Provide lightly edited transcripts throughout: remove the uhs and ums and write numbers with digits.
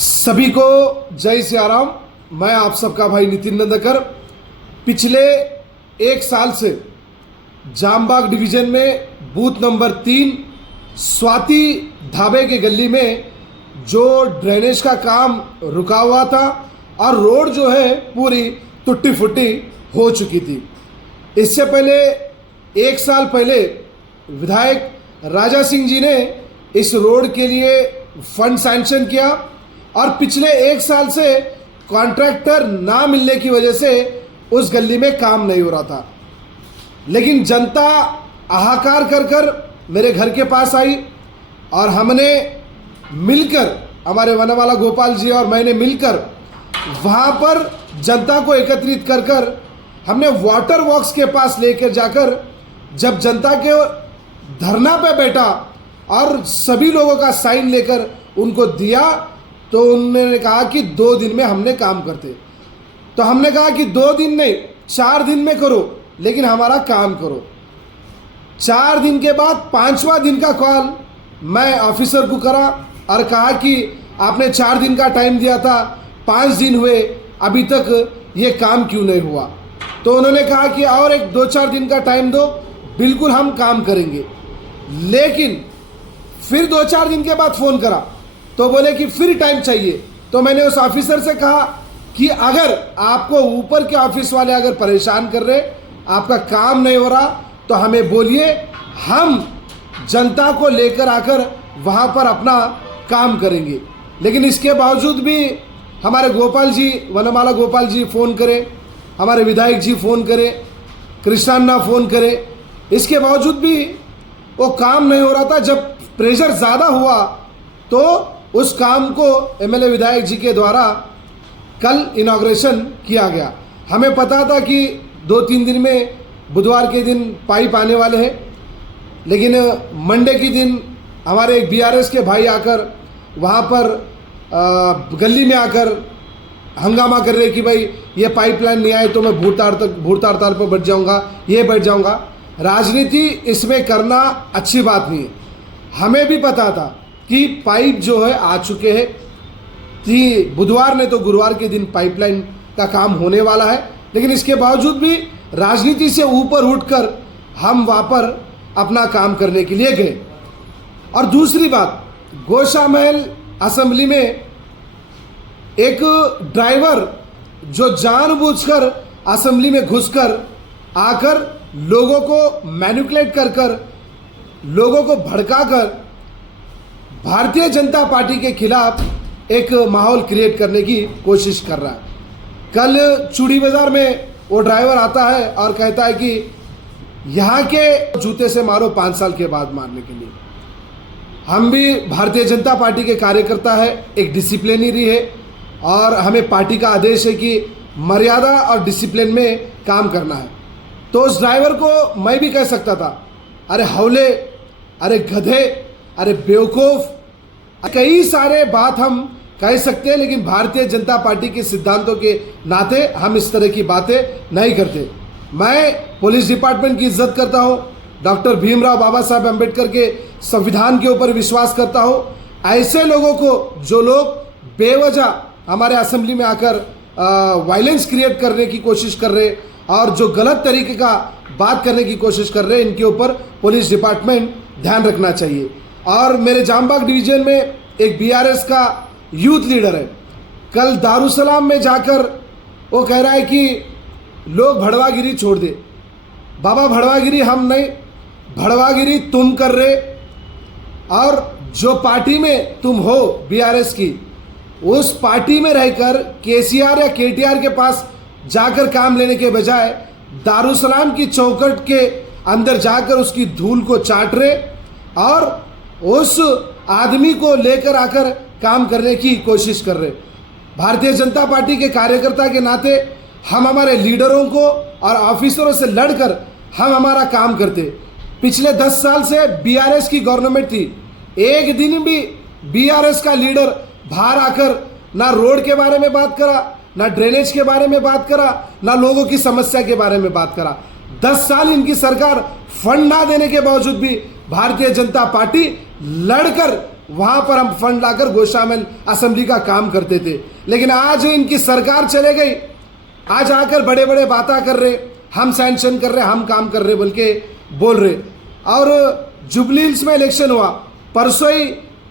सभी को जय सिया राम। मैं आप सबका भाई नितिन नंदकर। पिछले एक साल से जामबाग डिवीजन में बूथ नंबर 3 स्वाति ढाबे के गली में जो ड्रेनेज का काम रुका हुआ था और रोड जो है पूरी टूटी फूटी हो चुकी थी। इससे पहले एक साल पहले विधायक राजा सिंह जी ने इस रोड के लिए फंड सैंक्शन किया और पिछले एक साल से कॉन्ट्रैक्टर ना मिलने की वजह से उस गली में काम नहीं हो रहा था। लेकिन जनता हाहाकार कर कर मेरे घर के पास आई और हमने मिलकर, हमारे वनवाला गोपाल जी और मैंने मिलकर वहाँ पर जनता को एकत्रित कर कर हमने वाटर वर्क्स के पास लेकर जाकर जब जनता के धरना पे बैठा और सभी लोगों का साइन लेकर उनको दिया तो उन्होंने कहा कि 2 दिन में हमने काम करते। तो हमने कहा कि 2 दिन नहीं, 4 दिन में करो, लेकिन हमारा काम करो। 4 दिन के बाद 5वां दिन का कॉल मैं ऑफिसर को करा और कहा कि आपने 4 दिन का टाइम दिया था, 5 दिन हुए, अभी तक ये काम क्यों नहीं हुआ। तो उन्होंने कहा कि और एक 2-4 दिन का टाइम दो, बिल्कुल हम काम करेंगे। लेकिन फिर 2-4 दिन के बाद फ़ोन करा तो बोले कि फिर टाइम चाहिए। तो मैंने उस ऑफिसर से कहा कि अगर आपको ऊपर के ऑफिस वाले अगर परेशान कर रहे, आपका काम नहीं हो रहा, तो हमें बोलिए, हम जनता को लेकर आकर वहाँ पर अपना काम करेंगे। लेकिन इसके बावजूद भी हमारे गोपाल जी, वनमाला गोपाल जी फ़ोन करें, हमारे विधायक जी फ़ोन करें, कृष्णान्ना फ़ोन करें, इसके बावजूद भी वो काम नहीं हो रहा था। जब प्रेशर ज़्यादा हुआ तो उस काम को एमएलए विधायक जी के द्वारा कल इनॉग्रेशन किया गया। हमें पता था कि 2-3 दिन में बुधवार के दिन पाइप आने वाले हैं, लेकिन मंडे के दिन हमारे एक बीआरएस के भाई आकर वहाँ पर गली में आकर हंगामा कर रहे कि भाई ये पाइपलाइन नहीं आए तो मैं भूख हड़ताल पर बैठ जाऊँगा, ये बैठ जाऊँगा। राजनीति इसमें करना अच्छी बात नहीं है। हमें भी पता था कि पाइप जो है आ चुके हैं, कि बुधवार ने तो गुरुवार के दिन पाइपलाइन का काम होने वाला है, लेकिन इसके बावजूद भी राजनीति से ऊपर उठकर हम वहाँ पर अपना काम करने के लिए गए। और दूसरी बात, गोशा महल असेंबली में एक ड्राइवर जो जानबूझकर असेंबली में घुसकर आकर लोगों को मैनिपुलेट कर कर, लोगों को भड़काकर भारतीय जनता पार्टी के खिलाफ एक माहौल क्रिएट करने की कोशिश कर रहा है। कल चूड़ी बाजार में वो ड्राइवर आता है और कहता है कि यहाँ के जूते से मारो 5 साल के बाद मारने के लिए। हम भी भारतीय जनता पार्टी के कार्यकर्ता है, एक डिसिप्लिनरी है और हमें पार्टी का आदेश है कि मर्यादा और डिसिप्लिन में काम करना है। तो उस ड्राइवर को मैं भी कह सकता था, अरे हौले, अरे गधे, अरे बेवकूफ़, कई सारे बात हम कह सकते हैं, लेकिन भारतीय जनता पार्टी के सिद्धांतों के नाते हम इस तरह की बातें नहीं करते। मैं पुलिस डिपार्टमेंट की इज्जत करता हूँ, डॉक्टर भीमराव बाबा साहब अम्बेडकर के संविधान के ऊपर विश्वास करता हूँ। ऐसे लोगों को, जो लोग बेवजह हमारे असेंबली में आकर वायलेंस क्रिएट करने की कोशिश कर रहे और जो गलत तरीके का बात करने की कोशिश कर रहे हैं, इनके ऊपर पुलिस डिपार्टमेंट ध्यान रखना चाहिए। और मेरे जामबाग डिवीजन में एक बीआरएस का यूथ लीडर है, कल दारुसलाम में जाकर वो कह रहा है कि लोग भड़वागिरी छोड़ दे। बाबा, भड़वागिरी हम नहीं, भड़वागिरी तुम कर रहे, और जो पार्टी में तुम हो बीआरएस की, उस पार्टी में रहकर केसीआर या केटीआर के पास जाकर काम लेने के बजाय दारुसलाम की चौखट के अंदर जाकर उसकी धूल को चाट रहे और उस आदमी को लेकर आकर काम करने की कोशिश कर रहे। भारतीय जनता पार्टी के कार्यकर्ता के नाते हम हमारे लीडरों को और ऑफिसरों से लड़कर हम हमारा काम करते। पिछले 10 साल से बीआरएस की गवर्नमेंट थी, एक दिन भी बीआरएस का लीडर बाहर आकर ना रोड के बारे में बात करा, ना ड्रेनेज के बारे में बात करा, ना लोगों की समस्या के बारे में बात करा। 10 साल इनकी सरकार फंड ना देने के बावजूद भी भारतीय जनता पार्टी लड़कर वहां पर हम फंड लाकर गोशामल असेंबली का काम करते थे। लेकिन आज इनकी सरकार चले गई, आज आकर बड़े बड़े बातें कर रहे, हम सैंक्शन कर रहे, हम काम कर रहे बोल के बोल रहे। और जुबली हिल्स में इलेक्शन हुआ, परसों ही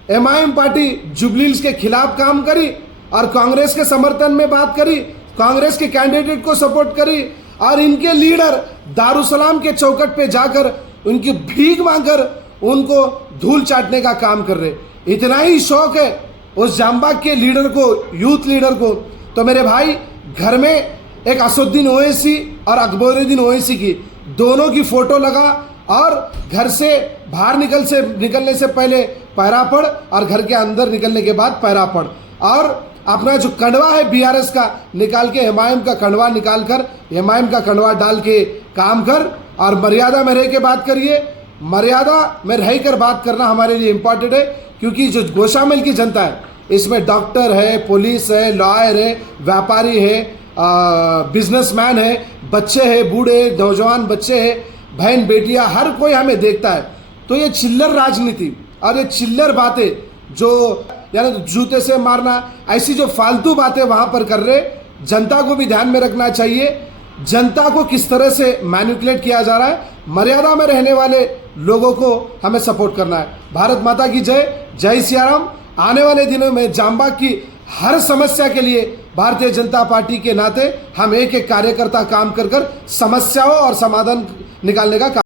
एमआईएम पार्टी जुबली हिल्स के खिलाफ काम करी और कांग्रेस के समर्थन में बात करी, कांग्रेस के कैंडिडेट को सपोर्ट करी और इनके लीडर दारुसलाम के चौखट पे जाकर उनकी भीख मांगकर उनको धूल चाटने का काम कर रहे। इतना ही शौक है उस जामबाग के लीडर को, यूथ लीडर को, तो मेरे भाई घर में एक असुद्दीन ओवैसी और अकबरुद्दीन ओवैसी की दोनों की फोटो लगा और घर से बाहर निकलने से पहले पैरा पड़ और घर के अंदर निकलने के बाद पैरा पड़, और अपना जो कंडवा है बीआरएस का निकाल के एमआईएम का कंडवा निकाल कर एमआईएम का कंडवा डाल के काम कर और मर्यादा में रह के बात करिए। मर्यादा में रह कर बात करना हमारे लिए इम्पॉर्टेंट है, क्योंकि जो गोशामल की जनता है इसमें डॉक्टर है, पुलिस है, लॉयर है, व्यापारी है, बिजनेसमैन है, बच्चे हैं, बूढ़े, नौजवान बच्चे हैं, बहन बेटियां, हर कोई हमें देखता है। तो ये चिल्लर राजनीति और ये चिल्लर बातें जो यानी जूते से मारना, ऐसी जो फालतू बातें वहां पर कर रहे, जनता को भी ध्यान में रखना चाहिए जनता को किस तरह से मैनिपुलेट किया जा रहा है। मर्यादा में रहने वाले लोगों को हमें सपोर्ट करना है। भारत माता की जय, जय सियाराम। आने वाले दिनों में जामबाग की हर समस्या के लिए भारतीय जनता पार्टी के नाते हम एक एक कार्यकर्ता काम कर समस्याओं और समाधान निकालने का